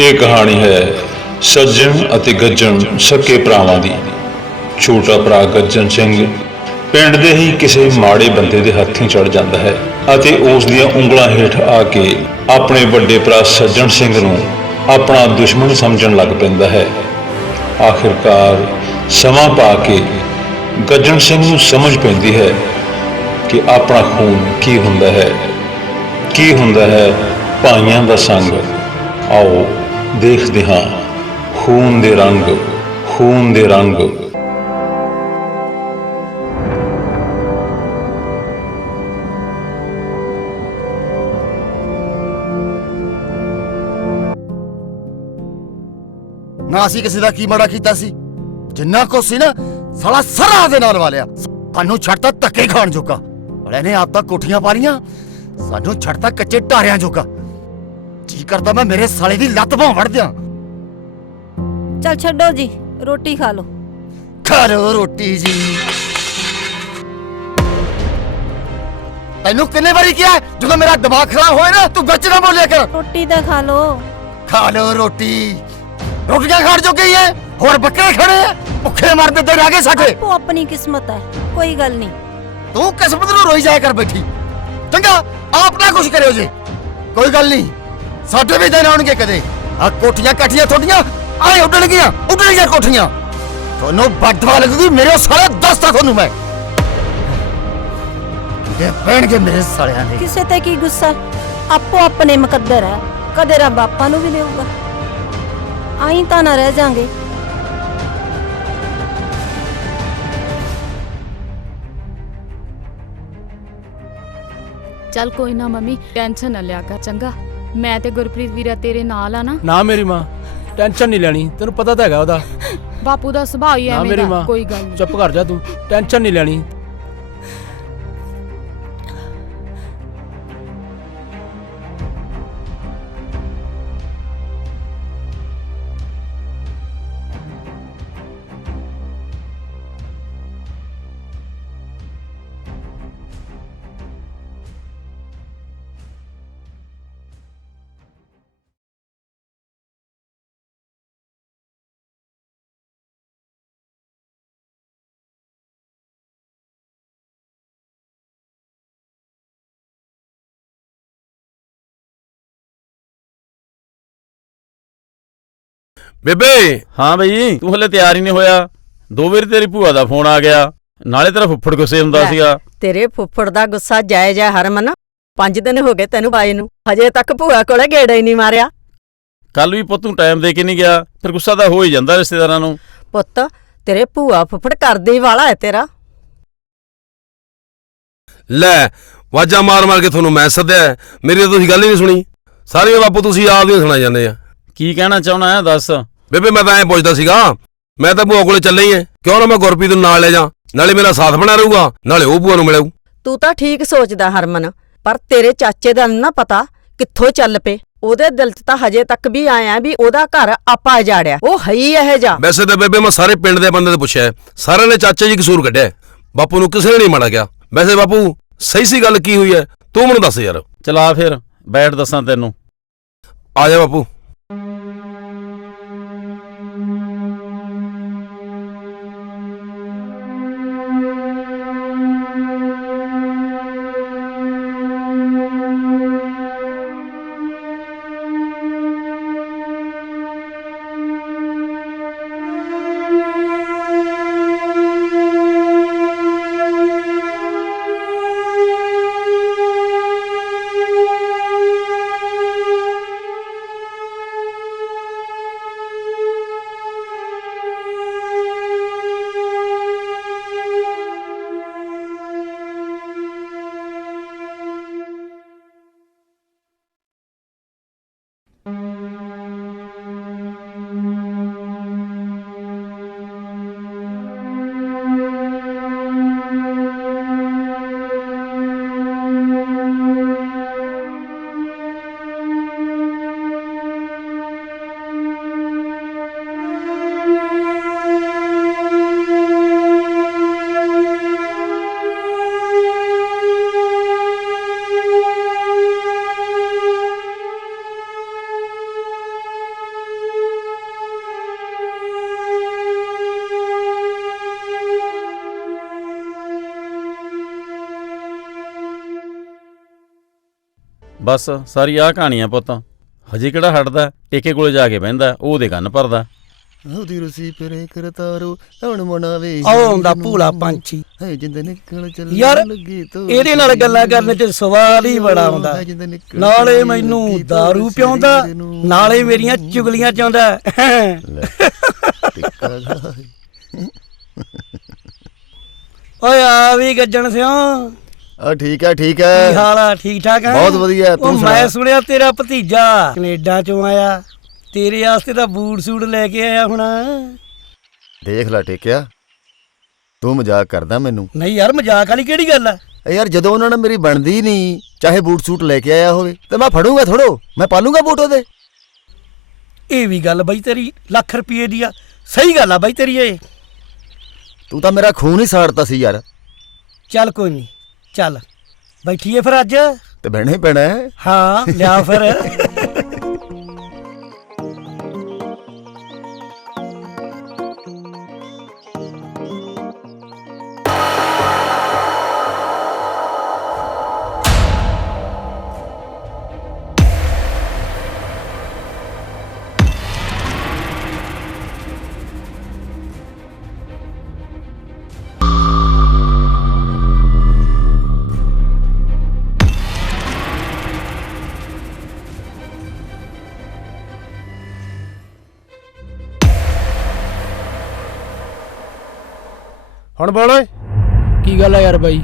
ਇਹ ਕਹਾਣੀ ਹੈ, ਸੱਜਣ ਅਤੇ ਗੱਜਣ ਸਕੇ ਭਰਾਵਾਂ ਦੀ। ਛੋਟਾ ਭਰਾ ਗੱਜਣ ਸਿੰਘ ਪਿੰਡ ਦੇ ਹੀ ਕਿਸੇ ਮਾੜੇ ਬੰਦੇ ਦੇ ਹੱਥੀਂ ਚੜ ਜਾਂਦਾ ਹੈ ਅਤੇ ਉਸ ਦੀਆਂ ਉਂਗਲਾਂ ਹੇਠ ਆ ਕੇ ਆਪਣੇ ਵੱਡੇ ਭਰਾ ਸੱਜਣ ਸਿੰਘ ਨੂੰ ਆਪਣਾ ਦੁਸ਼ਮਣ ਸਮਝਣ ਲੱਗ ਪੈਂਦਾ ਹੈ। ਆਖਿਰਕਾਰ ਸਮਾਂ ਪਾ ਕੇ ਗੱਜਣ ਸਿੰਘ ਨੂੰ ਸਮਝ ਪੈਂਦੀ ਹੈ ਕਿ ਆਪਣਾ ਖੂਨ ਕੀ ਹੁੰਦਾ ਹੈ। ਕੀ ਹੁੰਦਾ ਹੈ? ਭਾਈਆਂ ਦਾ ਸੰਗ। ਆਓ ਦੇਖਦੇ ਹਾਂ। ਖੂਨ ਦੇ ਰੰਗ, ਖੂਨ ਦੇ ਰੰਗ। ਨਾ ਅਸੀਂ ਕਿਸੇ ਦਾ ਕੀ ਮਾੜਾ ਕੀਤਾ ਸੀ? ਜਿੰਨਾ ਕੋ ਸੀ ਨਾ, ਸਾਲਾ ਸਰਾ ਦੇ ਨਾਲ ਵਾਲਿਆ। ਸਾਨੂੰ ਛੱਡਤਾ ਧੱਕੇ ਖਾਣ ਜੋਗਾ। ਬੜੇ ਨੇ ਆਪ ਤਾਂ ਕੋਠੀਆਂ ਪਾਰੀਆਂ ਸਾਨੂੰ ਛੱਡਤਾ ਕੱਚੇ ਢਾਰਿਆਂ ਜੋਗਾ। ਕਰਦਾ ਮੈਂ ਮੇਰੇ ਸਾਲੇ ਦੀ ਲੱਤ ਬਾਹ ਵੜ ਦਿਆਂ। ਚਲ ਛੱਡੋ ਜੀ ਰੋਟੀ ਖਾ ਲਓ। ਖਾ ਲਓ ਰੋਟੀ ਜੀ। ਤੈਨੂੰ ਕਿੰਨੇ ਵਾਰੀ ਕਿਹਾ ਹੈ, ਜਦੋਂ ਮੇਰਾ ਦਿਮਾਗ ਖਰਾਬ ਹੋਏ ਨਾ ਤੂੰ ਵਿੱਚ ਨਾ ਬੋਲਿਆ ਕਰ। ਰੋਟੀ ਤਾਂ ਖਾ ਲਓ। ਖਾ ਲਓ ਰੋਟੀ। ਰੋਟੀਆਂ ਖਾਣ ਜੋ ਗਈ ਹੈ ਹੋਰ ਬੱਕਰੇ ਖੜੇ ਆ ਭੁੱਖੇ ਮਰਦੇ ਤੇ ਰਹਿ ਗਏ ਸਾਡੇ। ਆਪੋ ਆਪਣੀ ਕਿਸਮਤ ਹੈ ਕੋਈ ਗੱਲ ਨਹੀਂ। ਤੂੰ ਕਿਸਮਤ ਨੂੰ ਰੋਈ ਜਾਇਆ ਕਰ ਬੈਠੀ। ਚੰਗਾ ਆਪ ਨਾ ਕੁਛ ਕਰਿਓ ਜੀ। ਕੋਈ ਗੱਲ ਨਹੀਂ। ਸਾਡੇ ਵੀ ਦਿਨ ਆਉਣਗੇ ਕਦੇ। ਆ ਕੋਠੀਆਂ ਕਾਠੀਆਂ ਤੁਹਾਡੀਆਂ ਆਏ ਉੱਡਣਗੀਆਂ ਉੱਡਣਗੀਆਂ ਕੋਠੀਆਂ। ਤੁਹਾਨੂੰ ਬਦਵਾ ਲੱਗੂਗੀ ਮੇਰੇ ਸਾਲੇ ਦੱਸਦਾ ਤੁਹਾਨੂੰ ਮੈਂ। ਇਹ ਪੈਣਗੇ ਮੇਰੇ ਸਾਲਿਆਂ ਦੇ। ਕਿਸੇ ਤੇ ਕੀ ਗੁੱਸਾ? ਆਪੋ ਆਪਣੇ ਮੁਕੱਦਰ ਹੈ ਕਦੇ ਰੱਬ ਆਪਾਂ ਨੂੰ ਵੀ ਦੇਊਗਾ। ਆਈ ਤਾਂ ਨਾ ਰਹਿ ਜਾਾਂਗੇ। ਚੱਲ ਕੋਈ ਨਾ ਮੰਮੀ ਟੈਨਸ਼ਨ ਨਾ ਲਿਆ ਕਰ ਚੰਗਾ। ਮੈਂ ਤੇ ਗੁਰਪ੍ਰੀਤ ਵੀਰਾ ਤੇਰੇ ਨਾਲ ਆ ਨਾ। ਨਾ ਮੇਰੀ ਮਾਂ ਟੈਨਸ਼ਨ ਨਹੀਂ ਲੈਣੀ ਤੈਨੂੰ ਪਤਾ ਤਾਂ ਹੈਗਾ ਉਹਦਾ। ਬਾਪੂ ਦਾ ਸੁਭਾਅ ਹੀ ਨਾ ਐਵੇਂ ਮੇਰੀ ਦਾ ਮਾਂ ਕੋਈ ਗੱਲ ਨਹੀਂ। ਚੁੱਪ ਕਰ ਜਾ ਤੂੰ ਟੈਨਸ਼ਨ ਨਹੀਂ ਲੈਣੀ। ਬੇਬੇ! ਹਾਂ ਬਈ। ਤੂੰ ਹਲੇ ਤਿਆਰ ਹੀ ਨਹੀਂ ਹੋਇਆ। ਦੋ ਵਾਰੀ ਤੇਰੀ ਭੂਆ ਦਾ ਫੋਨ ਆ ਗਿਆ। ਨਾਲੇ ਤੇਰਾ ਫੁੱਫੜ ਗੁੱਸੇ ਹੁੰਦਾ। ਸੀਗਾ। ਤੇਰੇ ਫੁੱਫੜ ਦਾ ਗੁੱਸਾ ਜਾਇਜ਼ ਹੈ ਹਰਮਨ। ਪੰਜ ਦਿਨ ਹੋ ਗਏ ਤੈਨੂੰ ਬਾਈ ਨੂੰ। ਹਜੇ ਤੱਕ ਭੂਆ ਕੋਲੇ ਗੇੜਾ ਹੀ ਨਹੀਂ ਮਾਰਿਆ। ਕੱਲ ਵੀ ਪੁੱਤ ਤੂੰ ਟਾਈਮ ਦੇ ਕੇ ਨਹੀਂ ਗਿਆ। ਫਿਰ ਗੁੱਸਾ ਤਾਂ ਹੋ ਹੀ ਜਾਂਦਾ ਰਿਸ਼ਤੇਦਾਰਾਂ ਨੂੰ। ਪੁੱਤ ਤੇਰੇ ਭੂਆ ਫੁੱਫੜ ਕਰਦੇ ਹੀ ਵਾਲਾ ਹੈ ਤੇਰਾ। ਲੈ ਵਾਜਾ ਮਾਰ ਮਾਰ ਕੇ ਤੁਹਾਨੂੰ ਮੈਂ ਸੱਦਿਆ ਹੈ। ਮੇਰੀ ਤਾਂ ਤੁਸੀਂ ਗੱਲ ਹੀ ਨਹੀਂ ਸੁਣੀ। ਸਾਰੀਆਂ ਬਾਪੂ ਤੁਸੀਂ ਆਪ ਦੀਆਂ ਸੁਣਾ ਜਾਂਦੇ ਆ। ਕੀ ਕਹਿਣਾ ਚਾਹੁੰਦਾ ਹੈ ਦੱਸ। ਬੇਬੇ ਮੈਂ ਤਾਂ ਐਂ ਪੁੱਛਦਾ ਸੀਗਾ ਮੈਂ ਤਾਂ ਭੂਆ ਕੋਲੇ ਚੱਲੇ ਹੀ ਐ। ਕਿਉਂ ਨਾ ਮੈਂ ਗੁਰਪ੍ਰੀਤ ਨੂੰ ਨਾਲ ਲੈ ਜਾ? ਨਾਲੇ ਮੇਰਾ ਸਾਥ ਬਣਾ ਰਹੂਗਾ ਨਾਲੇ ਉਹ ਭੂਆ ਨੂੰ ਮਿਲੂ ਤੂੰ ਤਾਂ ਠੀਕ ਸੋਚਦਾ ਹਰਮਨ ਪਰ ਤੇਰੇ ਚਾਚੇ ਦਾ ਨੀ ਨਾ ਪਤਾ ਕਿੱਥੋਂ ਚੱਲ ਪਏ। ਉਹਦੇ ਦਿਲ 'ਚ ਤਾਂ ਹਜੇ ਤੱਕ ਵੀ ਆਇਆ ਵੀ ਉਹਦਾ ਘਰ ਆਪਾ ਜਾੜਿਆ। ਉਹ ਹੈ ਹੀ ਇਹ ਜਾ ਵੈਸੇ ਤਾਂ ਬੇਬੇ ਮੈਂ ਸਾਰੇ ਪਿੰਡ ਦੇ ਬੰਦੇ ਤੋਂ ਪੁੱਛਿਆ। ਸਾਰਿਆਂ ਨੇ ਚਾਚੇ ਜੀ ਕਸੂਰ ਕੱਢਿਆ। ਬਾਪੂ ਨੂੰ ਕਿਸੇ ਨੇ ਨਹੀਂ ਮਾੜਾ ਗਿਆ ਵੈਸੇ ਬਾਪੂ ਸਹੀ ਸੀ ਗੱਲ ਕੀ ਹੋਈ ਹੈ? ਤੂੰ ਮੈਨੂੰ ਦੱਸ ਯਾਰ। ਚਲਾ ਫਿਰ ਬੈਠ ਦੱਸਾਂ ਤੈਨੂੰ। ਆ ਜਾ ਬਾਪੂ। ਬਸ ਸਾਰੀ ਆਹ ਕਹਾਣੀ ਆ ਪੁੱਤ। ਹਜੇ ਕਿਹੜਾ ਹਟਦਾ ਟੇਕੇ ਕੋਲੇ ਜਾ ਕੇ ਬਹਿੰਦਾ ਉਹ ਉਹਦੇ ਕੰਨ ਭਰਦਾ। ਉਹਦੀ ਰਸੀ ਪਰੇ ਕਰਤਾਰੋ ਹੁਣ ਮਨਾਵੇ ਆਓ ਆਉਂਦਾ ਭੂਲਾ ਪੰਛੀ। ਹੈ ਜਿੰਦ ਨਿਕਲ ਚੱਲ ਯਾਰ, ਲੱਗੀ ਤੋ ਇਹਦੇ ਨਾਲ ਗੱਲਾਂ ਕਰਨ 'ਚ ਸਵਾਦ ਹੀ ਬੜਾ ਆਉਂਦਾ। ਨਾਲੇ ਮੈਨੂੰ दारू ਪਿਆਉਂਦਾ ਨਾਲੇ ਮੇਰੀਆਂ ਚੁਗਲੀਆਂ ਚਾਉਂਦਾ। ਓਏ ਆ ਵੀ ਗੱਜਣ ਸਿਓ। ਆ ਠੀਕ ਹੈ ਠੀਕ ਕੀ ਹੈ ਹਾਲ ਆ? ਠੀਕ ਠਾਕ ਹੈ ਬਹੁਤ ਵਧੀਆ, ਤੂੰ ਉਹ ਸੁਣਾ। ਮੈਂ ਸੁਣਿਆ ਤੇਰਾ ਭਤੀਜਾ। ਕੈਨੇਡਾ ਚੋਂ ਆਇਆ। ਤੇਰੇ ਵਾਸਤੇ ਤਾਂ ਬੂਟ ਸੂਟ ਲੈ ਕੇ ਆਇਆ ਹੁਣ। ਦੇਖ ਲੈ ਟੇਕਿਆ ਤੂੰ ਮਜ਼ਾਕ ਕਰਦਾ ਮੈਨੂੰ। ਨਹੀਂ ਯਾਰ ਮਜ਼ਾਕ ਵਾਲੀ ਕਿਹੜੀ ਗੱਲ ਆ? ਇਹ ਯਾਰ ਜਦੋਂ ਉਹਨਾਂ ਨੇ ਮੇਰੀ ਬਣਦੀ ਨਹੀਂ ਚਾਹੇ ਬੂਟ ਸੂਟ ਲੈ ਕੇ ਆਇਆ ਹੋਵੇ ਤੇ ਮੈਂ ਫੜੂੰਗਾ ਥੋੜੋ ਮੈਂ ਪਾਲੂੰਗਾ ਬੂਟ ਉਹਦੇ। ਇਹ ਵੀ ਗੱਲ ਬਈ ਤੇਰੀ ਲੱਖ ਰੁਪਏ ਦੀ ਆ। ਸਹੀ ਗੱਲ ਆ ਬਈ ਤੇਰੀ ਇਹ। ਤੂੰ ਤਾਂ ਮੇਰਾ ਖੂਨ ਹੀ ਸਾੜਤਾ ਸੀ ਯਾਰ। ਚੱਲ ਕੋਈ ਨਹੀਂ। ਚੱਲ ਬੈਠੀਏ ਫਿਰ ਅੱਜ? ਤੇ ਬਹਿਣਾ ਹੀ ਪੈਣਾ ਹੈ। ਹਾਂ ਲਿਆ ਫਿਰ। ਹੁਣ ਬੋਲ ਓਏ। ਕੀ ਗੱਲ ਆ ਯਾਰ ਬਾਈ?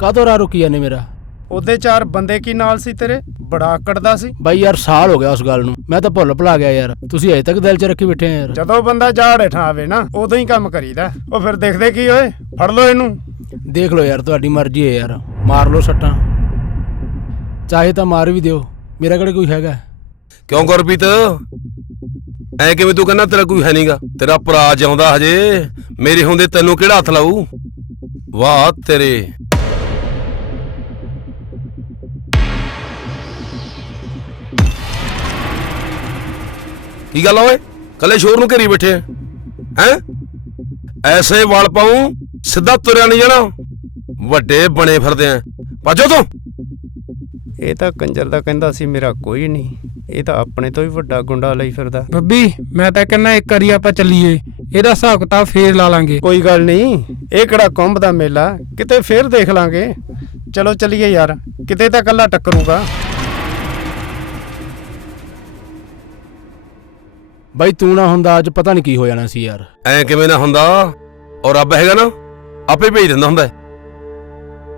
ਕਾਹਤੋਂ ਰਾ ਰੁਕੀ ਜਾਂਦੇ ਮੇਰਾ? ਉਹਦੇ ਚਾਰ ਬੰਦੇ ਕੀ ਨਾਲ ਸੀ ਤੇਰੇ? ਬੜਾ ਆਕੜਦਾ ਸੀ। ਬਾਈ ਯਾਰ ਸਾਲ ਹੋ ਗਿਆ ਉਸ ਗੱਲ ਨੂੰ। ਮੈਂ ਤਾਂ ਭੁੱਲ ਭੁਲਾ ਗਿਆ ਯਾਰ। ਤੁਸੀਂ ਅਜੇ ਤੱਕ ਦਿਲ 'ਚ ਰੱਖੀ ਬੈਠੇ ਆ ਯਾਰ। ਜਦੋਂ ਬੰਦਾ ਜਾੜ ਹੇਠਾਂ ਆਵੇ ਨਾ ਉਦੋਂ ਹੀ ਕੰਮ ਕਰੀਦਾ। ਉਹ ਫਿਰ ਦੇਖਦੇ ਕੀ ਓਏ? ਫੜ ਲਓ ਇਹਨੂੰ। ਦੇਖ ਲਓ ਯਾਰ ਤੁਹਾਡੀ ਮਰਜ਼ੀ ਹੈ ਯਾਰ। ਮਾਰ ਲਓ ਸੱਟਾਂ। ਚਾਹੇ ਤਾਂ ਮਾਰ ਵੀ ਦਿਓ। ਮੇਰਾ ਕਿਹੜਾ ਕੋਈ ਹੈਗਾ? ਕਿਉਂ ਗੁਰਪ੍ਰੀਤ? ਐ ਕਿਵੇਂ ਤੂੰ ਕਹਿੰਦਾ ਤੇਰਾ ਕੋਈ ਹੈ ਨਹੀਂਗਾ ਤੇਰਾ ਭਰਾ ਜਿਉਂਦਾ ਹਜੇ। ਮੇਰੇ ਹੁੰਦੇ ਤੈਨੂੰ ਕਿਹੜਾ ਹੱਥ ਲਾਊ? ਵਾਹ ਤੇਰੇ। ਕੀ ਗੱਲ ਆ ਓਏ? ਕੱਲੇ ਸ਼ੋਰ ਨੂੰ ਘੇਰੀ ਬੈਠੇ ਹੈ? ਐਸੇ ਵਾਲ ਪਾਉ, ਸਿੱਧਾ ਤੁਰਿਆ ਨਹੀਂ ਜਾਣਾ। ਵੱਡੇ ਬਣੇ ਫਿਰਦੇ ਆ। ਭੱਜੋ ਤੂੰ। ਇਹ ਤਾਂ ਕੰਜਰ ਦਾ ਕਹਿੰਦਾ ਸੀ, ਮੇਰਾ ਕੋਈ ਨਹੀਂ। ਇਹ ਤਾਂ ਆਪਣੇ ਤੋਂ ਵੀ ਵੱਡਾ ਗੁੰਡਾ ਲਈ ਫਿਰਦਾ। ਬੱਬੀ ਮੈਂ ਤਾਂ ਕਹਿੰਦਾ ਇੱਕ ਵਾਰੀ ਆਪਾਂ ਚੱਲੀਏ। ਇਹਦਾ ਹਿਸਾਬ ਕਿਤਾਬ ਫੇਰ ਲਾ ਲਾਂਗੇ। ਕੋਈ ਗੱਲ ਨਹੀਂ ਇਹ ਕਿਹੜਾ ਕੁੰਭ ਦਾ ਮੇਲਾ? ਕਿਤੇ ਫੇਰ ਦੇਖ ਲਾਂਗੇ। ਚਲੋ ਚੱਲੀਏ ਯਾਰ ਕਿਤੇ ਤਾਂ ਕੱਲਾ ਟੱਕਰੂਗਾ। ਬਾਈ ਤੂੰ ਨਾ ਹੁੰਦਾ ਅੱਜ ਪਤਾ ਨਹੀਂ ਕੀ ਹੋ ਜਾਣਾ ਸੀ ਯਾਰ। ਐ ਕਿਵੇਂ ਨਾ ਹੁੰਦਾ? ਔਰ ਰੱਬ ਹੈਗਾ ਨਾ ਆਪੇ ਭੇਜ ਦਿੰਦਾ ਹੁੰਦਾ। ਹੈ।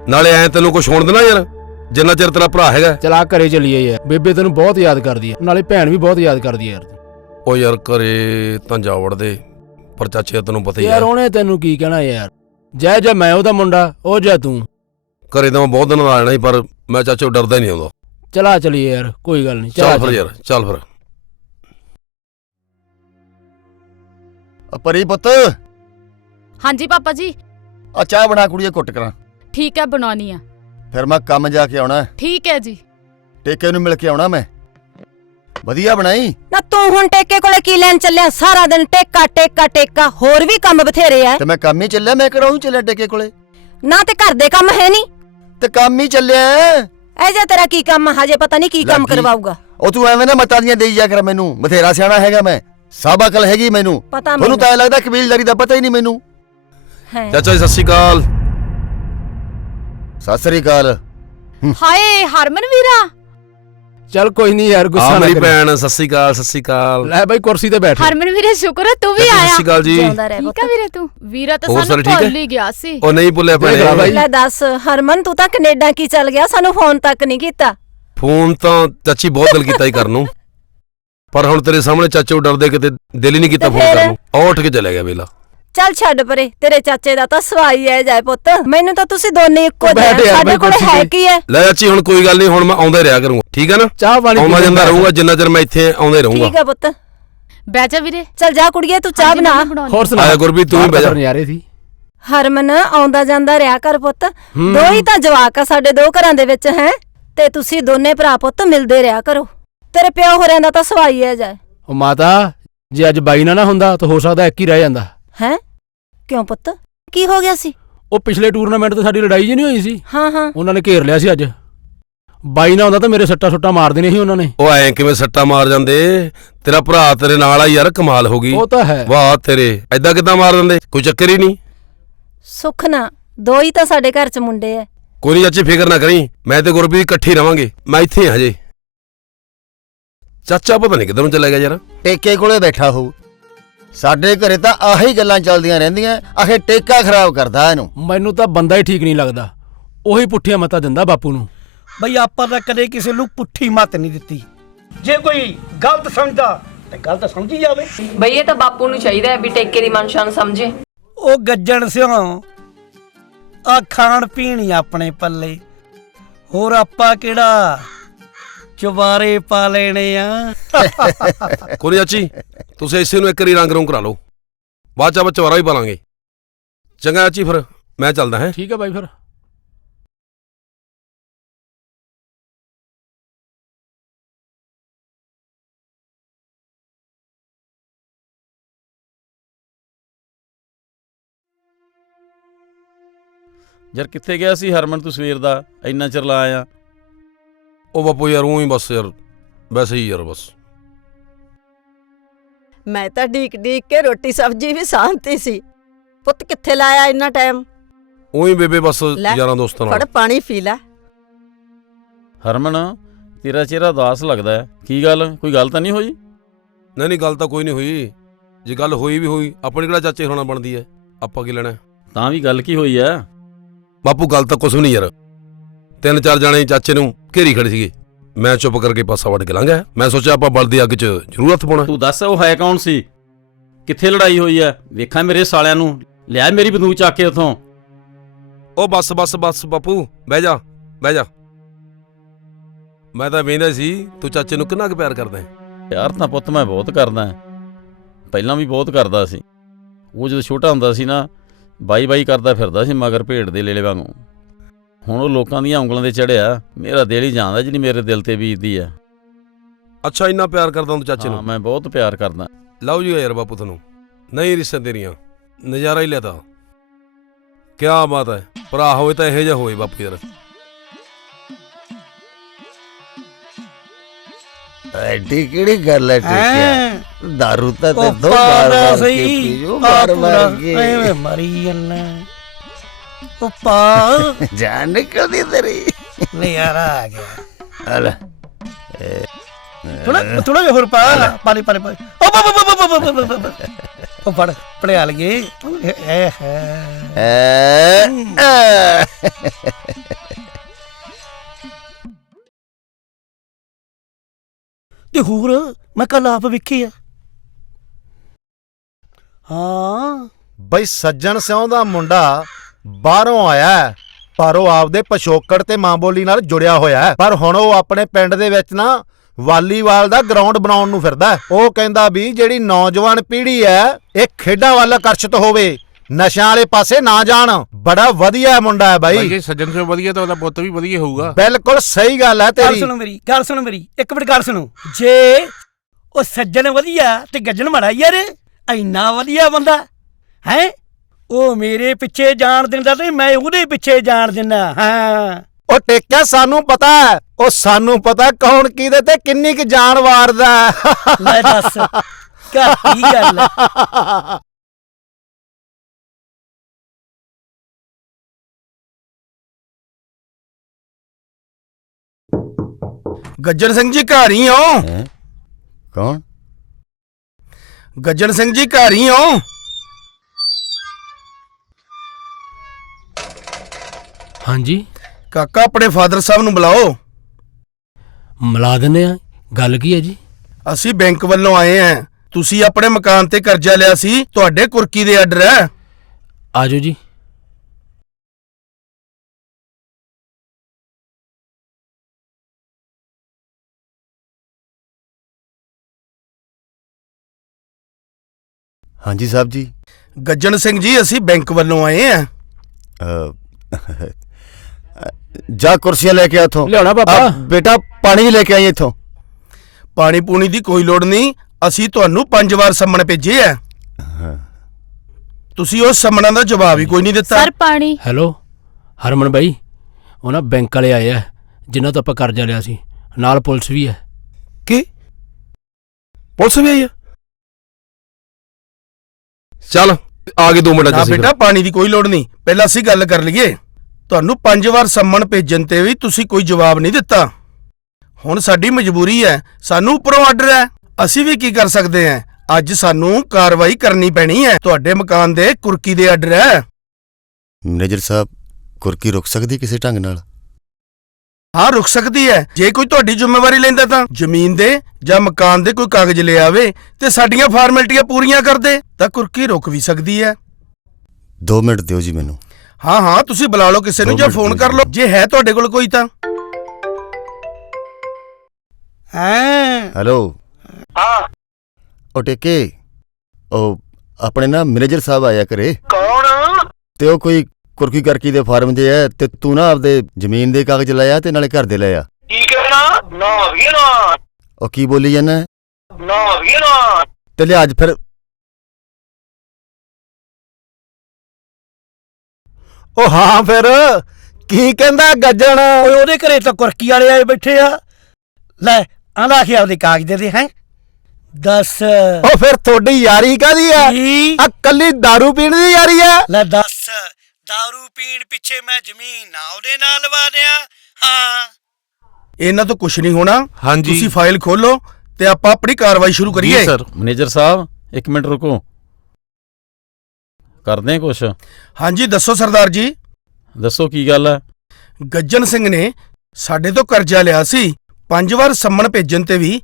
ਨਾਲੇ ਐ ਤੈਨੂੰ ਕੁਝ ਹੋਣ ਦੇਣਾ ਯਾਰ। ਜਿੰਨਾ ਚਿਰ ਤੇਰਾ ਭਰਾ ਹੈਗਾ। ਚਲ ਆ ਘਰੇ ਚੱਲੀਏ ਯਾਰ। ਬੇਬੇ ਤੈਨੂੰ ਬਹੁਤ ਯਾਦ ਕਰਦੀ ਹੈ ਨਾਲੇ ਭੈਣ ਵੀ ਬਹੁਤ ਯਾਦ ਕਰਦੀ ਹੈ ਯਾਰ ਉਹ ਯਾਰ ਘਰੇ ਤਾਂ ਜਾ ਵੜਦੇ ਪਰ ਚਾਚੇ ਤੈਨੂੰ ਪਤਾ ਹੀ ਯਾਰ ਹੈ ਉਹਨੇ ਤੈਨੂੰ ਕੀ ਕਹਿਣਾ ਯਾਰ? ਜੈ ਜੈ ਮੈਂ ਉਹਦਾ ਮੁੰਡਾ ਉਹ ਜੈ ਤੂੰ। ਘਰੇ ਤਾਂ ਮੈਂ ਬਹੁਤ ਦਿਨ ਦਾ ਆਣਾ ਸੀ ਪਰ ਮੈਂ ਚਾਚੇ ਤੋਂ ਡਰਦਾ ਹੀ ਨਹੀਂ ਆਉਂਦਾ। ਚਲਾ ਚਲੀਏ ਯਾਰ ਕੋਈ ਗੱਲ ਨਹੀਂ। ਚੱਲ ਫਿਰ ਯਾਰ ਚੱਲ ਫਿਰ। ਪਰੀ ਪੁੱਤ। ਹਾਂਜੀ ਪਾਪਾ ਜੀ। ਆ ਚਾਹ ਬਣਾ ਕੁੜੀਏ ਕੁੱਟ ਕਰਾਂ। ਠੀਕ ਹੈ ਬਣਾਉਣੀ ਆ। ਫਿਰ ਮੈਂ ਕੰਮ ਜਾ ਕੇ ਆਉਣਾ। ਠੀਕ ਹੈ ਜੀ। ਟੇਕੇ ਨੂੰ ਮਿਲ ਕੇ ਆਉਣਾ ਮੈਂ। ਵਧੀਆ ਬਣਾਈ। ਨਾ ਤੂੰ ਹੁਣ ਟੇਕੇ ਕੋਲੇ ਕੀ ਲੈਣ ਚੱਲਿਆ? ਸਾਰਾ ਦਿਨ ਟੇਕਾ ਟੇਕਾ ਟੇਕਾ ਹੋਰ ਵੀ ਕੰਮ ਬਥੇਰੇ ਐ। ਤੇ ਮੈਂ ਕੰਮ ਹੀ ਚੱਲਿਆ ਮੈਂ ਕਿਹੜਾ ਉਹੀ ਚੱਲਿਆ ਟੇਕੇ ਕੋਲੇ? ਨਾ ਤੇ ਘਰ ਦੇ ਕੰਮ ਹੈ ਨਹੀਂ। ਤੇ ਕੰਮ ਹੀ ਚੱਲਿਆ ਐ। ਜੇ ਤੇਰਾ ਕੀ ਕੰਮ ਹਜੇ ਪਤਾ ਨਹੀਂ ਕੀ ਕੰਮ। ਕਰਵਾਊਗਾ। ਉਹ ਤੂੰ ਐਵੇਂ ਨਾ ਮਤਾਂ ਦੀਆਂ ਦੇਈ ਜਾ ਕਰ ਮੈਨੂੰ। ਬਥੇਰਾ ਸਿਆਣਾ ਹੈਗਾ ਮੈਂ। ਸਭ ਅਕਲ ਹੈਗੀ ਮੈਨੂੰ। ਤੁਹਾਨੂੰ ਤਾਂ ਲੱਗਦਾ ਕਬੀਲਦਾਰੀ ਦਾ ਪਤਾ ਹੀ ਨਹੀਂ ਮੈਨੂੰ। ਹੈ। ਚਾਚਾ ਜੀ ਸਤਿ ਸ਼੍ਰੀ ਅਕਾਲ। ਸਤਿ ਸ੍ਰੀ ਅਕਾਲ। ਹਾਏ ਹਰਮਨ ਵੀਰਾ। ਚੱਲ ਕੋਈ ਨਹੀਂ ਯਾਰ ਆ ਗੁੱਸਾ ਨਾ ਮੇਰੀ ਕਰ। ਭੈਣ ਸਤਿ ਸ਼੍ਰੀ ਅਕਾਲ ਸਤਿ ਸ਼੍ਰੀ ਅਕਾਲ। ਲੈ ਬਾਈ ਕੁਰਸੀ ਤੇ ਬੈਠ। ਹਰਮਨ ਵੀਰੇ ਸ਼ੁਕਰ ਹੈ ਤੂੰ ਵੀ ਸਤਿ ਆਇਆ। ਸ਼੍ਰੀ ਅਕਾਲ ਜੀ। ਜਿਉਂਦਾ ਰਹਿ ਠੀਕ ਪੁੱਤ। ਹੈ ਵੀਰੇ ਤੂੰ। ਵੀਰਾ ਤਾਂ ਸਾਨੂੰ ਸਾਰੇ ਠੀਕ ਹੈ? ਭੁੱਲ ਹੀ? ਗਿਆ ਸੀ। ਉਹ ਨਹੀਂ ਭੁੱਲਿਆ ਦੇਖ ਲਾ ਭੈਣੇ। ਬਾਈ। ਲੈ ਦੱਸ ਹਰਮਨ ਤੂੰ ਤਾਂ ਕੈਨੇਡਾ ਕੀ ਚੱਲ ਗਿਆ? ਸਾਨੂੰ ਫੋਨ ਤੱਕ ਨਹੀਂ ਕੀਤਾ। ਫੋਨ ਤਾਂ ਚਾਚੀ ਬਹੁਤ ਦਿਲ ਕੀਤਾ ਹੀ ਕਰਨ ਨੂੰ। ਪਰ ਹੁਣ ਤੇਰੇ ਸਾਹਮਣੇ ਚਾਚੇ ਉਹ ਡਰਦੇ ਕਿਤੇ ਦਿਲ ਹੀ ਨਹੀਂ ਕੀਤਾ ਤੇ ਫੋਨ ਫਿਰ? ਕਰਨ ਨੂੰ। ਉਹ ਉੱਠ ਕੇ ਚਲੇ ਗਿਆ ਵੇਲਾ। ਚੱਲ ਛੱਡ ਪਰੇ ਤੇਰੇ ਚਾਚੇ ਦਾ ਤਾਂ ਸਵਾਈ ਐ ਜਾਏ ਪੁੱਤ। ਮੈਨੂੰ ਤਾਂ ਤੁਸੀਂ ਦੋਨੇ ਇੱਕੋ ਬੈਠ ਜਿਹੇ ਯਾਰ ਸਾਡੇ ਕੋਲ ਕੁਰਸੀ ਹੈ ਤੇ। ਕੀ ਐ? ਲੈ ਚਾਚੀ ਹੁਣ ਕੋਈ ਗੱਲ ਨਹੀਂ ਹੁਣ ਮੈਂ ਆਉਂਦਾ ਰਿਹਾ ਕਰੂੰਗਾ। ਠੀਕ ਹੈ ਨਾ? ਚਾਹ ਪਾਣੀ ਆਉਂਦਾ ਪੀ ਜਾਂਦਾ। ਰਹੂੰਗਾ ਜਿੰਨਾ ਚਿਰ ਮੈਂ ਇੱਥੇ ਆਉਂਦਾ ਰਹੂੰਗਾ। ਠੀਕ ਐ ਪੁੱਤ। ਬਹਿ ਜਾ ਵੀਰੇ। ਚੱਲ ਜਾ ਕੁੜੀਏ ਤੂੰ ਚਾਹ ਹਾਂਜੀ, ਬਣਾ। ਮੈਂ ਬਣਾਉਣੀ। ਹੋਰ ਸੁਣਾ। ਆਇਆ ਗੁਰਬੀਤ ਤੂੰ ਵੀ ਬਹਿ ਜਾ। ਨਜ਼ਾਰੇ ਸੀ। ਹਰਮਨ ਆਉਂਦਾ ਜਾਂਦਾ ਰਿਹਾ ਕਰ ਪੁੱਤ। ਦੋ ਹੀ ਤਾਂ ਜਵਾਕ ਆ ਸਾਡੇ ਦੋ ਘਰਾਂ ਦੇ ਵਿੱਚ ਹੈ? ਤੇ ਤੁਸੀਂ ਦੋਨੇ ਭਰਾ ਪੁੱਤ ਮਿਲਦੇ ਰਿਹਾ ਕਰੋ। ਤੇਰੇ ਪਿਓ ਹੋਰਿਆਂ ਦਾ ਤਾਂ ਸਵਾਈ ਐ ਜਾਏ। ਉਹ ਮਾਤਾ ਜੇ ਅੱਜ ਬਾਈ ਨਾ ਨਾ ਹੁੰਦਾ ਤਾਂ ਹੋ ਸਕਦਾ ਇੱਕ ਹੀ ਰਹਿ ਜਾਂਦਾ। ਹੈ? ਕਿਉਂ ਪੁੱਤ? ਕੀ ਹੋ ਗਿਆ ਸੀ? ਉਹ ਪਿਛਲੇ ਟੂਰਨਾਮੈਂਟ ਤੇ ਸਾਡੀ ਲੜਾਈ ਜੀ ਨਹੀਂ ਹੋਈ ਸੀ? ਹਾਂ ਹਾਂ। ਉਹਨਾਂ ਨੇ ਘੇਰ ਲਿਆ ਸੀ ਅੱਜ। ਬਾਈ ਨਾ ਹੁੰਦਾ ਤਾਂ ਮੇਰੇ ਸੱਟਾ ਸੁੱਟਾ ਮਾਰ ਦੇਣੇ ਸੀ ਉਹਨਾਂ ਨੇ। ਉਹ ਐਂ ਕਿਵੇਂ ਸੱਟਾ ਮਾਰ ਜਾਂਦੇ? ਤੇਰਾ ਭਰਾ ਤੇਰੇ ਨਾਲ ਆ ਯਾਰ ਕਮਾਲ ਹੋ ਗਈ। ਉਹ ਤਾਂ ਹੈ। ਵਾਹ ਤੇਰੇ। ਐਦਾਂ ਕਿਦਾਂ ਮਾਰ ਦਿੰਦੇ? ਕੋਈ ਚੱਕਰ ਹੀ ਨਹੀਂ। ਸੁੱਖ ਨਾ ਦੋ ਹੀ ਤਾਂ ਸਾਡੇ ਘਰ 'ਚ ਮੁੰਡੇ ਐ। ਕੋਈ ਨਹੀਂ ਚਾਚੀ ਫਿਕਰ ਨਾ ਕਰੀ। ਮੈਂ ਤੇ ਗੁਰਪ੍ਰੀਤ ਇਕੱਠੇ ਰਵਾਂਗੇ। ਮੈਂ ਇੱਥੇ ਹਾਂ ਹਜੇ। ਚਾਚਾ ਪਤਾ ਨਹੀਂ ਕਿੱਧਰ ਨੂੰ ਚਲਾ ਗਿਆ ਯਾਰ। ਟੇਕੇ ਕੋਲੇ ਬੈਠਾ ਹੋਊ। ਸਾਡੇ ਘਰੇ ਤਾਂ ਆਹੀ ਗੱਲਾਂ ਚੱਲਦੀਆਂ ਰਹਿੰਦੀਆਂ ਆਖੇ ਟੇਕਾ ਖਰਾਬ ਕਰਦਾ ਇਹਨੂੰ। ਮੈਨੂੰ ਤਾਂ ਬੰਦਾ ਹੀ ਠੀਕ ਨਹੀਂ ਲੱਗਦਾ। ਉਹੀ ਪੁੱਠੀਆਂ ਮਤਾਂ ਦਿੰਦਾ ਬਾਪੂ ਨੂੰ। ਬਈ ਆਪਾਂ ਤਾਂ ਕਦੇ ਕਿਸੇ ਨੂੰ ਪੁੱਠੀ ਮੱਤ ਨਹੀਂ ਦਿੱਤੀ। ਜੇ ਕੋਈ ਗਲਤ ਸਮਝਦਾ ਤੇ ਗਲਤ ਸਮਝੀ ਜਾਵੇ। ਬਈ ਇਹ ਤਾਂ ਬਾਪੂ ਨੂੰ ਚਾਹੀਦਾ ਹੈ ਵੀ ਟੇਕੇ ਦੀ ਮਨਸ਼ਾ ਨੂੰ ਸਮਝੇ। ਉਹ ਗੱਜਣ ਸਿਓ ਆ ਖਾਣ ਪੀਣ ਹੀ ਆਪਣੇ ਪੱਲੇ। ਹੋਰ ਆਪਾਂ ਕਿਹੜਾ ਚੁਬਾਰੇ ਪਾ ਲੈਣੇ ਆ। ਕੋਈ ਚਾਚੀ ਤੁਸੀਂ ਇਸੇ ਨੂੰ ਇੱਕ ਵਾਰੀ ਰੰਗ ਰੋਂ ਕਰਾ ਲਓ। ਬਾਅਦ ਚ ਆਪਾਂ ਚਵਾਰਾ ਵੀ ਪਾਲਾਂਗੇ ਚੰਗਾ ਚਾਚੀ ਫਿਰ ਮੈਂ ਚੱਲਦਾ ਹੈ। ਠੀਕ ਹੈ ਬਾਈ ਫਿਰ। ਯਾਰ ਕਿੱਥੇ ਗਿਆ ਸੀ ਹਰਮਨ ਤੂੰ ਸਵੇਰ ਦਾ? ਇੰਨਾ ਚਿਰ ਲਾ ਆਇਆ ਉਹ ਬਾਪੂ ਯਾਰ ਉਹੀ ਬਸ ਯਾਰ ਵੈਸੇ ਹੀ ਯਾਰ ਬਸ। ਮੈਂ ਤਾਂ ਢੀਕ ਢੀਕ ਕੇ ਰੋਟੀ ਸਬਜ਼ੀ ਵੀ ਸਾਂਭਤੀ ਸੀ। ਪੁੱਤ ਕਿੱਥੇ ਲਾਇਆ ਇੰਨਾ ਟਾਈਮ? ਉਹੀ ਬੇਬੇ ਬਸ ਲੈ, ਯਾਰਾਂ ਦੋਸਤਾਂ ਨਾਲ। ਫੜ ਪਾਣੀ ਪੀ ਲੈ। ਹਰਮਨ ਤੇਰਾ ਚਿਹਰਾ ਉਦਾਸ ਲੱਗਦਾ ਹੈ। ਕੀ ਗੱਲ? ਕੋਈ ਗੱਲ ਤਾਂ ਨਹੀਂ ਹੋਈ? ਨਹੀਂ ਨਹੀਂ ਗੱਲ ਤਾਂ ਕੋਈ ਨਹੀਂ ਹੋਈ। ਜੇ ਗੱਲ ਹੋਈ ਵੀ ਹੋਈ ਆਪਣੇ ਕਿਹੜਾ ਚਾਚੇ ਹੋਣਾ ਬਣਦੀ ਹੈ? ਆਪਾਂ ਕੀ ਲੈਣਾ ਹੈ? ਤਾਂ ਵੀ ਗੱਲ ਕੀ ਹੋਈ ਆ ਬਾਪੂ ਗੱਲ ਤਾਂ ਕੁਛ ਵੀ ਨਹੀਂ ਯਾਰ। ਤਿੰਨ ਚਾਰ ਜਾਣੇ ਚਾਚੇ ਨੂੰ ਘੇਰੀ ਖੜੇ ਸੀਗੇ। ਮੈਂ ਚੁੱਪ ਕਰਕੇ ਪਾਸਾ ਵੜ ਕੇ ਲੰਘਿਆ ਮੈਂ ਸੋਚਿਆ ਆਪਾਂ ਬਲਦੀ ਅੱਗ 'ਚ ਜ਼ਰੂਰ ਹੱਥ ਪਾਉਣਾ। ਤੂੰ ਦੱਸ ਉਹ ਹੈ ਕੌਣ ਸੀ? ਕਿੱਥੇ ਲੜਾਈ ਹੋਈ ਆ ਵੇਖਾਂ ਮੇਰੇ ਸਾਲਿਆਂ ਨੂੰ। ਲਿਆ ਮੇਰੀ ਬੰਦੂਕ ਚੱਕ ਕੇ ਉਥੋਂ। ਉਹ ਬੱਸ ਬੱਸ ਬੱਸ ਬਾਪੂ ਬਹਿ ਜਾ ਬਹਿ ਜਾ। ਮੈਂ ਤਾਂ ਵੇਂਦਾ ਸੀ ਤੂੰ ਚਾਚੇ ਨੂੰ ਕਿੰਨਾ ਕੁ ਪਿਆਰ ਕਰਦਾ ਹੈ। ਯਾਰ ਤਾਂ ਪੁੱਤ ਮੈਂ ਬਹੁਤ ਕਰਦਾ ਪਹਿਲਾਂ ਵੀ ਬਹੁਤ ਕਰਦਾ ਸੀ। ਉਹ ਜਦੋਂ ਛੋਟਾ ਹੁੰਦਾ ਸੀ ਨਾ ਬਾਈ ਬਾਈ ਕਰਦਾ ਫਿਰਦਾ ਸੀ ਮਗਰ ਭੇਡ ਦੇ ਲੇਲੇ ਵਾਂਗੂ। ਹੁਣ ਉਹ ਲੋਕਾਂ ਦੀਆਂ ਉਂਗਲਾਂ ਤੇ ਚੜਿਆ ਮੇਰਾ ਦਿਲ ਹੀ ਜਾਂਦਾ ਜਿਹੜੀ ਮੇਰੇ ਦਿਲ ਤੇ ਬੀਤਦੀ ਆ। ਅੱਛਾ ਇੰਨਾ ਪਿਆਰ ਕਰਦਾ ਤੂੰ ਚਾਚੇ ਹਾਂ ਨੂੰ ਮੈਂ ਬਹੁਤ ਪਿਆਰ ਕਰਦਾ। ਲਓ ਜੀ ਯਾਰ ਬਾਪੂ ਤੁਹਾਨੂੰ ਨਹੀਂ ਰਿਸ਼ਤੇ ਤੇਰੀਆਂ ਨਜ਼ਾਰਾ ਹੀ ਲੈਤਾ ਕਿਆ ਬਾਤ ਹੈ ਭਰਾ ਹੋਵੇ ਤਾਂ ਇਹੋ ਜਿਹਾ ਹੋਵੇ ਬਾਪੂ ਯਾਰ। ਐਡੀ ਕਿਹੜੀ ਗੱਲ ਹੈ ਟੇਕਿਆ? ਹੈਂ? ਦਾਰੂ ਤਾਂ ਤੇ ਉਹ ਦੋ ਬਾਰ ਬਾਰ ਕੇ ਸਹੀ। ਪੀਓ ਪਾ ਬਾਰ ਬਾਰ ਕੇ। ਐਵੇਂ ਮਰੀ ਜੰਨਾ ਪਾ ਜਾਨ ਨਿਕਲਦੀ ਤੇਰੀ। ਨਜ਼ਾਰਾ ਆ ਗਿਆ। ਹਲ। ਥੋੜਾ ਥੋੜਾ ਜਿਹਾ ਹੋਰ ਪਾ ਪਾਣੀ ਪਾਣੀ ਪਾਣੀ। ਬਾ ਬਾ ਬਾ ਬਾ ਬਾ ਬਾ ਉਹ ਫੜ ਪੜਿਆ ਲਗੇ। ਐ ਹੈ ਤੇ ਹੋਰ ਮੈਂ ਕੱਲ ਆਪ ਵੇਖੀ ਆ। ਹਾਂ। ਬਈ ਸੱਜਣ ਸਿਉਂ ਦਾ ਮੁੰਡਾ ਬਾਹਰੋਂ ਆਇਆ ਹੈ, ਪਰ ਉਹ ਆਪਦੇ ਪਛੋਕੜ ਤੇ ਮਾਂ ਬੋਲੀ ਨਾਲ ਜੁੜਿਆ ਹੋਇਆ ਹੈ। ਪਰ ਹੁਣ ਉਹ ਆਪਣੇ ਪਿੰਡ ਦੇ ਵਿੱਚ ਨਾ ਵਾਲੀਬਾਲ ਦਾ ਗਰਾਊਂਡ ਬਣਾਉਣ ਨੂੰ ਫਿਰਦਾ ਹੈ। ਉਹ ਕਹਿੰਦਾ ਵੀ ਜਿਹੜੀ ਨੌਜਵਾਨ ਪੀੜ੍ਹੀ ਹੈ ਇਹ ਖੇਡਾਂ ਵੱਲ ਆਕਰਸ਼ਿਤ ਹੋਵੇ। ਨਸ਼ਿਆਂ ਵਾਲੇ ਪਾਸੇ ਨਾ ਜਾਣ। ਬੜਾ ਵਧੀਆ ਮੁੰਡਾ ਹੈ ਬਾਈ। ਜੇ ਸੱਜਣ ਸੇ ਵਧੀਆ ਤਾਂ ਉਹਦਾ ਪੁੱਤ ਵੀ ਵਧੀਆ ਹੋਊਗਾ। ਬਿਲਕੁਲ ਸਹੀ ਗੱਲ ਹੈ ਗੱਲ ਤੇਰੀ ਸੁਣੋ ਮੇਰੀ ਗੱਲ ਸੁਣੋ ਮੇਰੀ। ਇੱਕ ਮਿੰਟ ਗੱਲ ਸੁਣੋ। ਜੇ ਉਹ ਸੱਜਣ ਵਧੀਆ ਤੇ ਗੱਜਣ ਮਾੜਾ ਯਾਰ ਇੰਨਾ ਵਧੀਆ ਬੰਦਾ ਹੈ? ਉਹ ਮੇਰੇ ਪਿੱਛੇ ਜਾਣ ਦਿੰਦਾ ਤੇ ਮੈਂ ਉਹਦੇ ਪਿੱਛੇ ਜਾਣ ਦਿੰਦਾ ਹਾਂ। ਉਹ ਟੇਕਿਆ ਸਾਨੂੰ ਪਤਾ ਹੈ ਉਹ ਸਾਨੂੰ ਪਤਾ ਕੌਣ ਕਿਹਦੇ ਤੇ ਕਿੰਨੀ ਕੁ ਜਾਨ ਵਾਰਦਾ ਹੈ। ਲੈ ਦੱਸ ਕੀ ਗੱਲ ਹੈ? ਗੱਜਣ ਸਿੰਘ ਜੀ ਘਰ ਹੀ। ਹੋ? ਕੌਣ? ਗੱਜਣ ਸਿੰਘ ਜੀ ਘਰ ਹੀ ਹੋ। ਹਾਂਜੀ। ਕਾਕਾ ਆਪਣੇ ਫਾਦਰ ਸਾਹਿਬ ਨੂੰ ਬੁਲਾਓ। ਮਿਲਾ ਦਿੰਦੇ ਆ ਗੱਲ ਕੀ ਹੈ ਜੀ? ਅਸੀਂ ਬੈਂਕ ਵੱਲੋਂ ਆਏ ਆਂ ਤੁਸੀਂ ਆਪਣੇ ਮਕਾਨ ਤੇ ਕਰਜ਼ਾ ਲਿਆ ਸੀ। ਤੁਹਾਡੇ ਕੁਰਕੀ ਦੇ ਆਰਡਰ ਹੈ ਆਜੋ ਜੀ। ਹਾਂਜੀ ਸਾਹਿਬ ਜੀ। ਗੱਜਣ ਸਿੰਘ ਜੀ ਅਸੀਂ ਬੈਂਕ ਵੱਲੋਂ ਆਏ ਆਂ ਜਾ ਕੁਰਸੀਆਂ ਲੈ ਕੇ ਆ ਇਥੋਂ। ਲਿਆਉਣਾ ਪਾਪਾ। ਬੇਟਾ ਪਾਣੀ ਲੈ ਕੇ ਆਈ ਇੱਥੋਂ। ਪਾਣੀ ਪੂਣੀ ਦੀ ਕੋਈ ਲੋੜ ਨਹੀਂ। ਅਸੀਂ ਤੁਹਾਨੂੰ ਪੰਜ ਵਾਰ ਸੰਮਣ ਭੇਜੇ ਆ ਤੁਸੀਂ ਉਸ ਸੰਮਣਾਂ ਦਾ ਜਵਾਬ ਹੀ ਕੋਈ ਨਹੀਂ ਦਿੱਤਾ। ਸਰ ਪਾਣੀ। ਹੈਲੋ ਹਰਮਨ ਬਾਈ ਉਹ ਨਾ ਬੈਂਕ ਵਾਲੇ ਆਏ ਆ ਜਿਨ੍ਹਾਂ ਤੋਂ ਆਪਾਂ ਕਰਜ਼ਾ ਲਿਆ ਸੀ। ਨਾਲ ਪੁਲਿਸ ਵੀ ਹੈ ਕੀ? ਪੁਲਿਸ ਵੀ ਆਈ ਆ? ਚੱਲ ਆ ਗਏ 2 ਮਿੰਟਾਂ ਚ ਨਾ ਅਸੀਂ ਬੇਟਾ ਪਾਣੀ ਦੀ ਕੋਈ ਲੋੜ ਨਹੀਂ। ਪਹਿਲਾਂ ਅਸੀਂ ਗੱਲ ਕਰ ਲਈਏ। ਤੁਹਾਨੂੰ ਪੰਜ ਵਾਰ ਸੰਮਣ ਭੇਜਣ ਤੇ ਵੀ ਤੁਸੀਂ ਕੋਈ ਜਵਾਬ ਨਹੀਂ ਦਿੱਤਾ। ਹੁਣ ਸਾਡੀ ਮਜਬੂਰੀ ਹੈ ਸਾਨੂੰ ਉੱਪਰੋਂ ਆਰਡਰ ਹੈ। ਅਸੀਂ ਵੀ ਕੀ ਕਰ ਸਕਦੇ ਹਾਂ? ਅੱਜ ਸਾਨੂੰ ਕਾਰਵਾਈ ਕਰਨੀ ਪੈਣੀ ਹੈ। ਤੁਹਾਡੇ ਮਕਾਨ ਦੇ ਕੁਰਕੀ ਦੇ ਆਰਡਰ ਹੈ। ਮੈਨੇਜਰ ਸਾਹਿਬ ਕੁਰਕੀ ਰੁਕ ਸਕਦੀ ਕਿਸੇ ਢੰਗ ਨਾਲ? ਹਾਂ ਰੁਕ ਸਕਦੀ ਹੈ। ਜੇ ਕੋਈ ਤੁਹਾਡੀ ਜ਼ਿੰਮੇਵਾਰੀ ਲੈਂਦਾ ਤਾਂ। ਜ਼ਮੀਨ ਦੇ ਜਾਂ ਮਕਾਨ ਦੇ ਕੋਈ ਕਾਗਜ਼ ਲੈ ਆਵੇ ਤੇ ਸਾਡੀਆਂ ਫਾਰਮੈਲਿਟੀਆਂ ਪੂਰੀਆਂ ਕਰ ਦੇ ਤਾਂ ਕੁਰਕੀ ਰੁਕ ਵੀ ਸਕਦੀ ਹੈ। 2 ਮਿੰਟ ਦਿਓ ਜੀ ਮੈਨੂੰ। ਹਾਂ ਹਾਂ ਤੁਸੀਂ ਬੁਲਾ ਲਓ ਕਿਸੇ ਨੂੰ ਜਾਂ ਫੋਨ। ਕਰ ਲਓ। ਜੇ ਹੈ ਤੁਹਾਡੇ ਕੋਲ ਕੋਈ ਤਾਂ। ਹਾਂ? ਹੈਲੋ। ਹਾਂ। ਉਹ ਟੇਕੇ ਉਹ ਆਪਣੇ ਨਾ ਮੈਨੇਜਰ ਸਾਹਿਬ ਆਇਆ ਕਰੇ। ਕੌਣ? ਤੇ ਉਹ ਕੋਈ ਕੁਰਕੀ ਕਰਕੀ ਦੇ ਫਾਰਮ ਦੇ ਹੈ ਤੇ ਤੂੰ ਨਾ ਆਪਦੇ ਜ਼ਮੀਨ ਦੇ ਕਾਗਜ਼ ਲਾਇਆ ਤੇ ਨਾਲੇ ਘਰ ਦੇ ਲਾਇਆ ਕੀ ਕਹਿਣਾ? ਨਾ ਵੀ ਨਾ। ਉਹ ਕੀ ਬੋਲੀ ਜਾਂਦਾ? ਨਾ ਵੀ ਨਾ। ਤੇ ਲਿਆ ਅੱਜ ਫਿਰ ਉਹ ਹਾਂ ਫਿਰ ਕੀ ਕਹਿੰਦਾ ਗੱਜਣ ਓਏ ਉਹਦੇ ਘਰੇ ਤਾਂ ਕੁਰਕੀ ਵਾਲੇ ਆਏ ਬੈਠੇ ਆ ਲੈ ਆਂਦਾ ਕਿ ਆਪਦੇ ਕਾਗਜ਼ ਦੇ ਦੇ ਹੈ ਦੱਸ ਉਹ ਫਿਰ ਤੁਹਾਡੀ ਯਾਰੀ ਕਾਦੀ ਆ ਕੀ ਆ ਕੱਲੀ दारू ਪੀਣ ਦੀ ਯਾਰੀ ਆ ਲੈ ਦੱਸ दारू ਪੀਣ ਪਿੱਛੇ ਮੈਂ ਜ਼ਮੀਨ ਨਾ ਉਹਦੇ ਨਾਲ ਲਵਾ ਦਿਆਂ ਹਾਂ ਇਹਨਾਂ ਤੋਂ ਕੁਝ ਨਹੀਂ ਹੋਣਾ ਹਾਂਜੀ ਤੁਸੀਂ ਫਾਈਲ ਖੋਲੋ ਤੇ ਆਪਾਂ ਆਪਣੀ ਕਾਰਵਾਈ ਸ਼ੁਰੂ ਕਰੀਏ ਸਰ ਮੈਨੇਜਰ ਸਾਹਿਬ ਇੱਕ ਮਿੰਟ ਰੁਕੋ ਕਰਦੇ ਹਾਂ ਕੁਛ ਹਾਂਜੀ ਦੱਸੋ ਸਰਦਾਰ ਜੀ। ਦੱਸੋ ਕੀ ਗੱਲ ਹੈ? ਗੱਜਨ ਸਿੰਘ ਨੇ ਸਾਡੇ ਤੋਂ ਕਰਜ਼ਾ ਲਿਆ ਸੀ। ਪੰਜ ਵਾਰ ਸੰਮਣ ਭੇਜਣ ਤੇ ਵੀ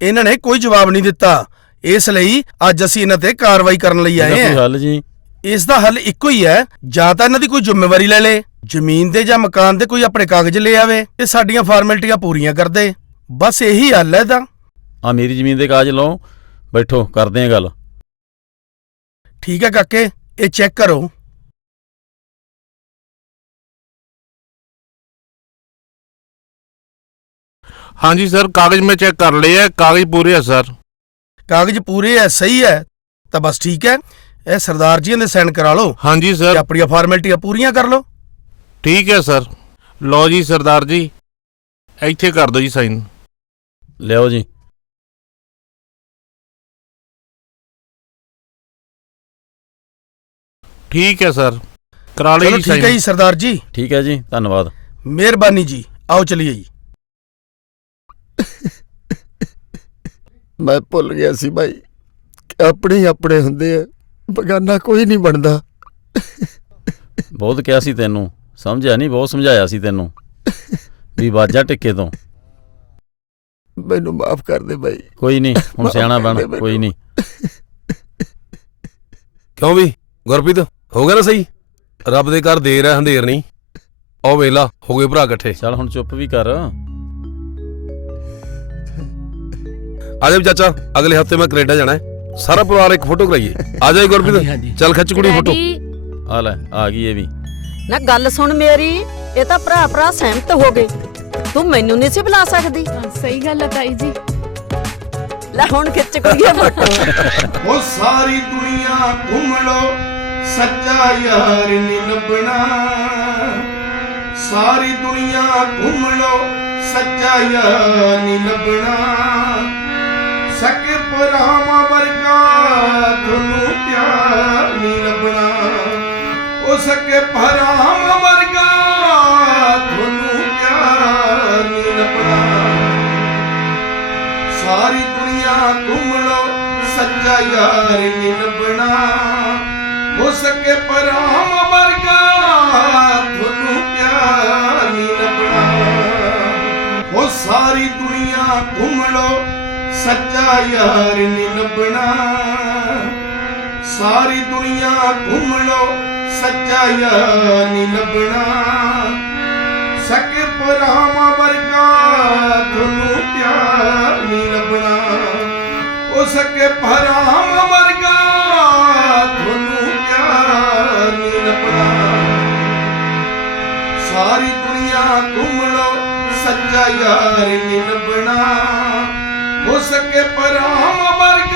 ਇਹਨਾਂ ਨੇ ਕੋਈ ਜਵਾਬ ਨਹੀਂ ਦਿੱਤਾ। ਇਸ ਲਈ ਅੱਜ ਅਸੀਂ ਇਹਨਾਂ ਤੇ ਕਾਰਵਾਈ ਕਰਨ ਲਈ ਆਏ ਹਾਂ। ਹੱਲ ਜੀ? ਇਸ ਦਾ ਹੱਲ ਇੱਕੋ ਹੀ ਹੈ ਜਾਂ ਤਾਂ ਇਹਨਾਂ ਦੀ ਕੋਈ ਜ਼ਿੰਮੇਵਾਰੀ ਲੈ ਲੇ। ਜ਼ਮੀਨ ਦੇ ਜਾਂ ਮਕਾਨ ਦੇ ਕੋਈ ਆਪਣੇ ਕਾਗਜ਼ ਲੈ ਆਵੇ ਤੇ ਸਾਡੀਆਂ ਫਾਰਮੈਲਿਟੀਆਂ ਪੂਰੀਆਂ ਕਰ ਦੇ। ਬਸ ਇਹੀ ਹੱਲ ਹੈ ਇਹਦਾ। ਆ ਮੇਰੀ ਜ਼ਮੀਨ ਦੇ ਕਾਗਜ਼ ਲਓ ਬੈਠੋ ਕਰਦੇ ਹਾਂ ਗੱਲ। ਠੀਕ ਹੈ ਕਾਕੇ ਇਹ ਚੈੱਕ ਕਰੋ। ਹਾਂਜੀ ਸਰ ਕਾਗਜ਼ ਮੈਂ ਚੈੱਕ ਕਰ ਲਏ ਆ ਕਾਗਜ਼ ਪੂਰੇ ਆ ਸਰ। ਕਾਗਜ਼ ਪੂਰੇ ਹੈ ਸਹੀ ਹੈ ਤਾਂ ਬਸ ਠੀਕ ਹੈ। ਇਹ ਸਰਦਾਰ ਜੀ ਦੇ ਸਾਈਨ ਕਰਾ ਲਓ ਹਾਂਜੀ ਤੇ ਸਰ ਆਪਣੀਆਂ ਫਾਰਮੈਲਿਟੀਆਂ ਪੂਰੀਆਂ ਕਰ ਲਓ। ਠੀਕ ਹੈ ਸਰ। ਲਓ ਜੀ ਸਰਦਾਰ ਜੀ ਇੱਥੇ ਕਰ ਦਿਓ ਜੀ ਸਾਈਨ ਲਿਆਓ ਜੀ। ਠੀਕ ਹੈ ਸਰ। ਕਰਾ ਲਈ ਚਲੋ ਜੀ ਠੀਕ ਹੈ ਸਾਈਨ ਜੀ ਸਰਦਾਰ ਜੀ। ਠੀਕ ਹੈ ਜੀ ਧੰਨਵਾਦ। ਮਿਹਰਬਾਨੀ ਜੀ। ਆਓ ਚਲੀਏ ਜੀ। ਮੈਂ ਭੁੱਲ ਗਿਆ ਸੀ ਭਾਈ ਕਿ ਆਪਣੇ ਹੀ ਆਪਣੇ ਹੁੰਦੇ ਆ ਬਗਾਨਾ ਕੋਈ ਨਹੀਂ ਬਣਦਾ। ਬਹੁਤ ਕਿਹਾ ਸੀ ਤੈਨੂੰ ਸਮਝਿਆ ਨਹੀਂ ਬਹੁਤ ਸਮਝਾਇਆ ਸੀ ਤੈਨੂੰ ਵੀ ਬਾਜਾ ਟਿੱਕੇ ਤੋਂ। ਮੈਨੂੰ ਮਾਫ ਕਰ ਦੇ ਭਾਈ ਕੋਈ ਨਹੀਂ ਹੁਣ ਸਿਆਣਾ ਬਣ। ਕੋਈ ਨਹੀਂ। ਕਿਉਂ ਵੀ ਗੁਰਪ੍ਰੀਤ ਹੋ ਗਿਆ ਨਾ ਸਹੀ? ਰੱਬ ਦੇ ਘਰ ਦੇਰ ਹੈ ਹੰਦੇਰ ਨਹੀਂ। ਉਹ ਵੇਲਾ ਹੋ ਗਏ ਭਰਾ ਇਕੱਠੇ। ਚੱਲ ਹੁਣ ਚੁੱਪ ਵੀ ਕਰ। ਆ ਜਾ ਵੀ ਚਾਚਾ ਅਗਲੇ ਹਫ਼ਤੇ ਮੈਂ ਕੈਨੇਡਾ ਜਾਣਾ ਹੈ। ਸਾਰਾ ਪਰਿਵਾਰ ਇੱਕ ਫੋਟੋ ਕਰਾਈਏ। ਆ ਜਾ ਹਾਂਜੀ, ਗੁਰਪ੍ਰੀਤ। ਚੱਲ ਖਿੱਚ ਕੁੜੀ ਫੋਟੋ। ਡੈਡੀ। ਆ ਲੈ ਆ ਗਈ ਇਹ ਵੀ। ਨਾ ਗੱਲ ਸੁਣ ਮੇਰੀ ਇਹ ਤਾਂ ਭਰਾ ਭਰਾ ਸਹਿਮਤ ਹੋ ਗਏ। ਤੂੰ ਮੈਨੂੰ ਨਹੀਂ ਸੀ ਬੁਲਾ ਸਕਦੀ। ਹਾਂ, ਸਹੀ ਗੱਲ ਹੈ ਤਾਈ ਜੀ। ਲੈ ਹੁਣ ਖਿੱਚ ਕੁੜੀਏ ਫੋਟੋ। ਉਹ ਸਾਰੀ ਦੁਨੀਆ ਘੁੰਮ ਲੋ ਸੱਚਾ ਯਾਰ ਨਹੀਂ ਲੱਭਣਾ। ਸਾਰੀ ਦੁਨੀਆ ਘੁੰਮ ਲੋ ਸੱਚਾ ਯਾਰ ਨਹੀਂ ਲੱਭਣਾ। ਸਕੇ ਪਰਾਮਾ ਵਰਗਾ, ਤੁਹਾਨੂੰ ਪਿਆਰ ਨਹੀਂ ਲੱਭਣਾ। ਉਹ ਸਕੇ ਪਰਾਮਾ ਵਰਗਾ, ਤੁਹਾਨੂੰ ਪਿਆਰ ਨਹੀਂ ਲੱਭਣਾ। ਸਾਰੀ ਦੁਨੀਆ ਘੁੰਮ ਲਓ ਸੱਚਾ ਯਾਰ ਨਹੀਂ ਲੱਭਣਾ। ਹੋ ਸਕੇ ਪਰਾਮ ਵਰਗਾ, ਤੁਹਾਨੂੰ ਪਿਆਰ ਨਹੀਂ ਲੱਭਣਾ। ਉਹ ਸਾਰੀ ਦੁਨੀਆ ਘੁੰਮ ਲਓ ਸੱਚਾ ਯਾਰ ਨਹੀਂ ਲੱਭਣਾ। ਸਾਰੀ ਦੁਨੀਆ ਘੁੰਮ ਲਓ, ਸੱਚਾ ਯਾਰ ਨਹੀਂ ਲੱਭਣਾ। ਸਕੇ ਪਰਾਮਾ ਵਰਗਾ ਤੁਹਾਨੂੰ ਪਿਆਰ ਨਹੀਂ ਲੱਭਣਾ। ਉਹ ਸਕੇ ਪਰਾਮਾ ਵਰਗਾ ਤੁਹਾਨੂੰ ਪਿਆਰ ਨਹੀਂ ਲੱਭਣਾ। ਸਾਰੀ ਦੁਨੀਆ ਘੁੰਮ ਲਓ, ਸੱਚਾ ਯਾਰ ਨਹੀਂ ਲੱਭਣਾ। ਸਕੇ ਪਰਾਮਾ ਵਰਗਾ